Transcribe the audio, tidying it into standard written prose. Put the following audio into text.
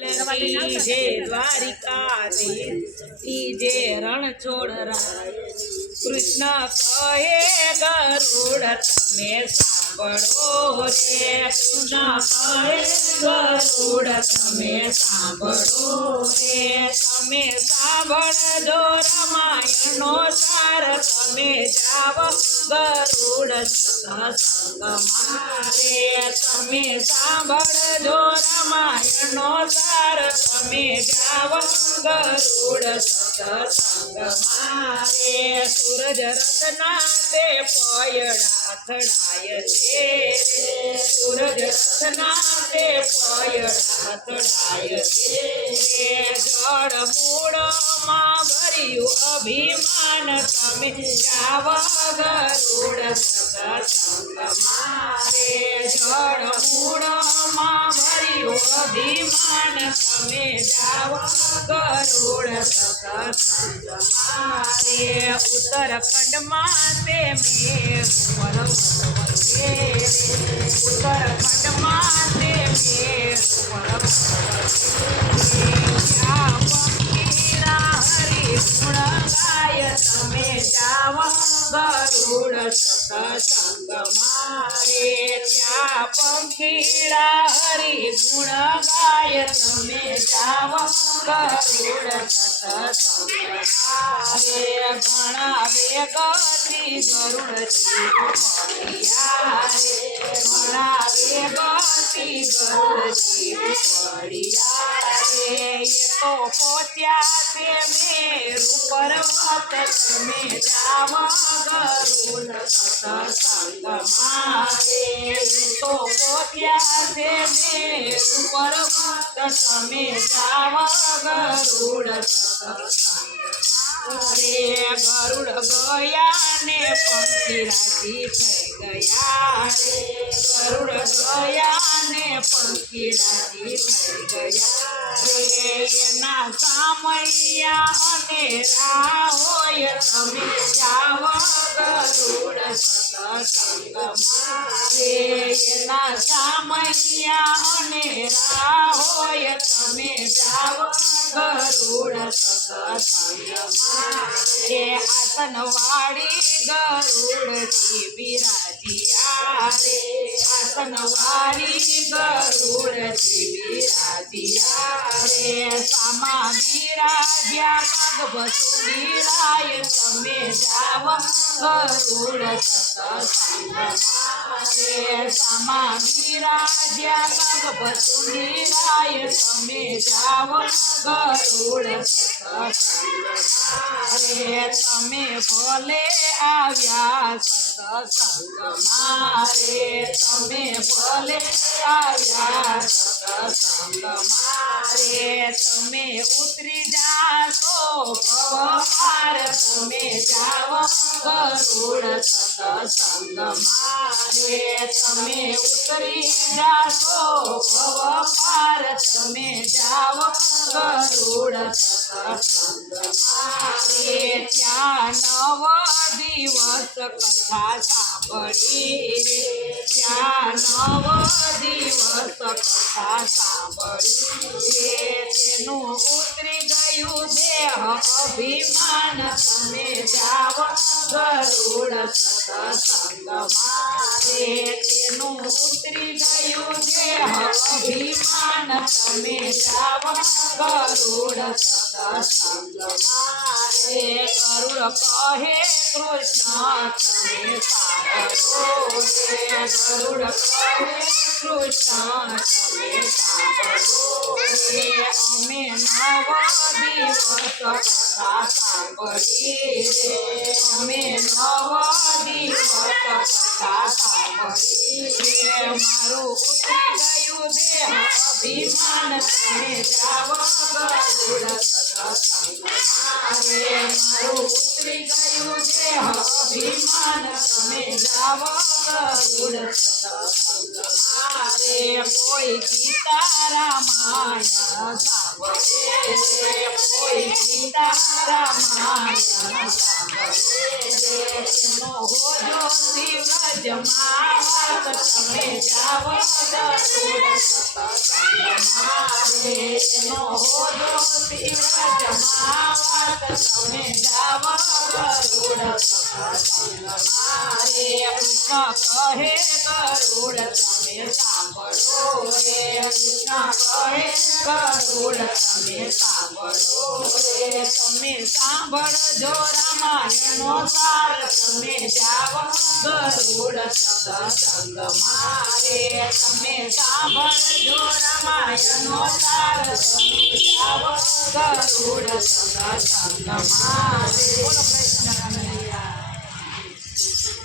जय द्वारिकाधीश जय रणछोड़ राय कृष्ण कहे गरुड़ तमे सांभळो रे कृष्ण कहे गरुड़ तमे सांभळो रे तमे सांभळजो रामायणनो सार तमे जाव गरुड़ सत्संगमां रे तमे सांभळजो रामायणनो सार तमे जाव गरुड़ सत्संगमां रे सूरज रत्ना ते पयड़ा थड़ाय रे सूरज रत्ना ते पयड़ा थड़ाय रे जड़ मूड़ मां भर्यु अभिमान तमे जाव गरुड़ सत्संगमां रे जड़ मूड़ मां भर्यु अभिमान तमे जाव गरुड़ सत्संगमां रे उत्तराखंड माते मेरु पर्वत रे उत्तराखंड माते मेरु पर्वत रे हरि गुण गाय तमे जाव गरुड़ सत्संगमां रे त्या पंखीड़ा हरि गुण गाय तमे जाव गरुड़ सत्संगमां रे घणा वेगथी गरुड़जी पड़िया रे घणा वेगथी गरुड़जी पड़िया रे ये तो पहुंच्या ते मेरु पर्वत तमे जाव गरुड़ सत्संगमां रे ये तो पहुंच्या ते मेरु पर्वत तमे जाव गरुड़ सत्संगमां रे गरुड़ गया ने पंखी राजी थई गया रे गरुड़ गया ने पंखी राजी थई गया रे एना सामैया अनेरा होय तमे जाव गरुड़ सत्संगमां रे एना सामैया अनेरा होय तमे जाव गरुड़ सत्संगमां रे आसनवाड़ी गरुड़जी बिराजिया रे आसनवाड़ी गरुड़जी बिराजिया रे सामा बिराज्या पग बसुराय तमे जाव गरुड़ सत्संगमां रे सामा बिराज्या पग बसुराय तमे जाव गरुड़ सत्संगमां रे तमे भले आव्या सत्संगमां रे तमे भले आव्या सत्संगमां रे तमे उतरी जाशो भव पार तमे जाव गरुड़ सत्संगमां रे तमे उतरी जाशो भव पार तमे जाव गरुड़ सत्संगमां रे त्या 9 दिवस कथा सांभळी रे त्या 9 दिवस कथा सांभळी रे तेनु उतरी गयु देह अभिमान तमे जाव गरुड़ सत्संगमां रे तेनु उतरी गयु देह अभिमान तमे जाव गरुड़ सत्संगमां रे गरुड़ कहे कृष्ण तमे सांभळो रे गरुड़ कहे कृष्ण तमे सांभळो रे अमे 9 दिवस कथा सांभळी रे अमे 9 दिवस कथा सांभळी रे मारू उतरी गयु देह अभिमान तमे जाव गरुड़ सत्संगमां रे मारू उतरी गयु देह अभिमान तमे जाव गरुड़ सत्संगमां रे कोई गीता रामायण सांभळे रे કોઈ સીતા રામાયણ સાંભળે તેનો હોજો શિવરાજમાં વાત તમે જાવ ગરુડ સત્સંગમાં રે એનો હોજો શિવરાજમાં વાત તમે જાવ ગરુડ સત્સંગમાં રે કૃષ્ણ કહે ગરુડ તમે સાંભળો રે કૃષ્ણ કહે ગરુડ તમે સાંભળો રે તમે સાંભળજો રામાયણનો સાર તમે જાવ ગરુડ સત્સંગમાં રે તમે સાંભળજો રામાયણનો સાર તમે જાવ ગરુડ સત્સંગમાં રે બોલો કૃષ્ણ